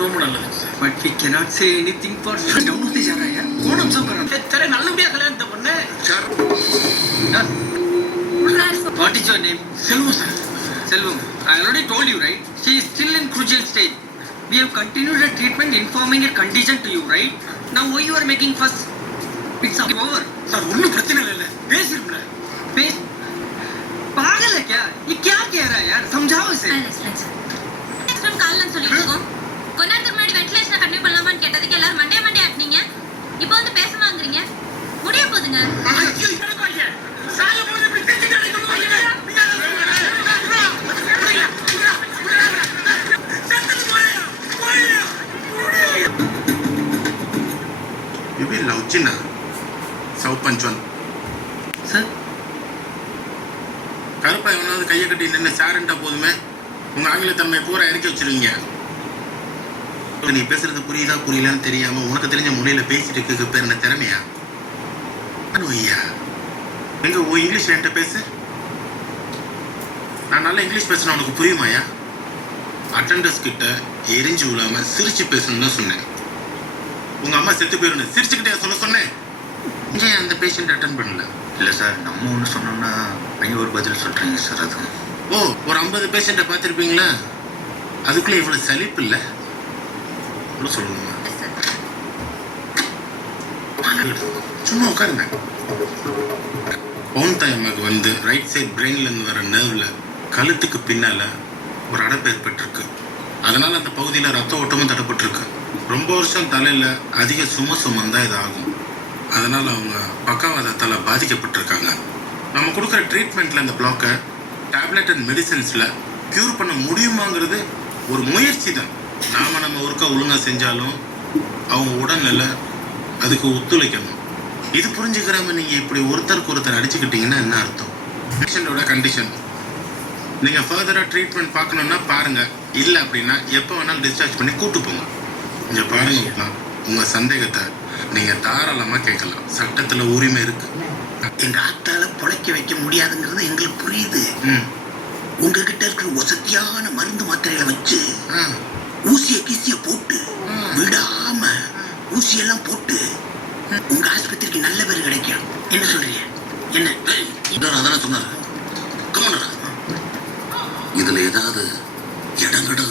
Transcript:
ரொம்ப நல்லது sir. But we cannot say anything for sure. Down होते जा रहा है यार. कौन हम सब कर रहा है? तेरे நல்லபடியா கல்யாணத்தை பண்ணு Sir. What is your name? Selvam sir. Selvam. I already told you, right? She is still in crucial stage. We have continued the treatment, informing her condition to you, right? Now why you are making fuss? It's over. Sir ஒன்றும் பிரச்சனை இல்லை பேசிருக்கல. पेश पागल है क्या? ये क्या कह रहा है यार? समझाओ इसे. நம்ம காலைல சொல்லிட்டு இருக்கோம். கொஞ்ச நேரத்துக்கு முன்னாடி வென்டிலேஷனை கண்டினியூ பண்ணலாமான்னு கேட்டதுக்கு எல்லாரும் மண்டே ஆட்டினீங்க. இப்போ வந்து பேசமாங்கறீங்க. முடிய போகுதுங்க. ஐயோ இறங்காதீங்க. சாய போது இப்படி திட்டிட்டு அடிக்கணும். Bibi laucina. Sau pancuan. Sir. கருப்பா எவனாவது கையை கட்டி நின்று சாரண்டா போதுமே உங்க ஆங்கில தன்மை பூரா இறக்கி வச்சிருவீங்க. நீ பேசுறது புரியுதா புரியலன்னு தெரியாம உனக்கு தெரிஞ்ச மொழியில பேசிட்டு இருக்க பேர் என்ன திறமையா? ஐயா எங்க ஓ இங்கிலீஷ் என்கிட்ட பேசு. நான் நல்லா இங்கிலீஷ் பேசினா உனக்கு புரியுமாயா? அட்டண்டர்ஸ் கிட்ட எரிஞ்சு விழாம சிரிச்சு பேசணும்னு தான் சொன்னேன். உங்க அம்மா செத்து போயிருந்து சிரிச்சுக்கிட்டே சொன்னேன். ஏன் அந்த பேஷண்ட் அட்டன் பண்ணல? இல்லை சார், நம்ம ஒன்று சொன்னோம்னா நீங்கள் ஒரு பதில் சொல்கிறீங்க சார். அது ஓ ஒரு 50 பேஷண்ட்டை பார்த்துருப்பீங்களா? அதுக்குள்ளே இவ்வளோ சலிப்பு இல்லை இவ்வளோ சொல்லணுமா? சும்மா உட்காருங்க. பவுன் தாயம்மாக்கு வந்து ரைட் சைட் பிரெயின்லேருந்து வர நர்வில் கழுத்துக்கு பின்னால் ஒரு அடைப்பு ஏற்பட்டிருக்கு. அதனால் அந்த பகுதியில் ரத்த ஓட்டமும் தடைப்பட்டிருக்கு. ரொம்ப வருஷம் தலையில் அதிக சுமந்தால் இது ஆகும். அதனால் அவங்க பக்கவாதத்தால் பாதிக்கப்பட்டிருக்காங்க. நம்ம கொடுக்குற ட்ரீட்மெண்ட்டில் இந்த பிளாக்கை டேப்லெட் அண்ட் மெடிசன்ஸில் க்யூர் பண்ண முடியுமாங்கிறது ஒரு முயற்சி தான். நம்ம ஒர்க்கை ஒழுங்காக செஞ்சாலும் அவங்க உடல்நிலை அதுக்கு ஒத்துழைக்கணும். இது புரிஞ்சுக்கிறாம நீங்கள் இப்படி ஒருத்தருக்கு அடிச்சுக்கிட்டீங்கன்னா என்ன அர்த்தம்? பேஷண்ட்டோட கண்டிஷன் நீங்கள் ஃபர்தராக ட்ரீட்மெண்ட் பார்க்கணுன்னா பாருங்கள். இல்லை அப்படின்னா எப்போ வேணாலும் டிஸ்சார்ஜ் பண்ணி கூப்பிட்டு போங்க. இங்கே பாருங்க, உங்கள் சந்தேகத்தை நீங்கள் தாராளமாக கேட்கலாம். சட்டத்தில் உரிமை இருக்குது. எங்கள் ஆத்தால பொழைக்க வைக்க முடியாதுங்கிறது எங்களுக்கு புரியுது. உங்ககிட்ட இருக்கிற வசதியான மருந்து மாத்திரைகளை வச்சு ஊசிய போட்டு விடாம ஊசியெல்லாம் போட்டு உங்க ஆஸ்பத்திரிக்கு நல்ல பேர் கிடைக்கும். என்ன சொல்றீங்க? என்ன அதான சொன்னார். கமாண்டரா, இதுல ஏதாவது இடங்கட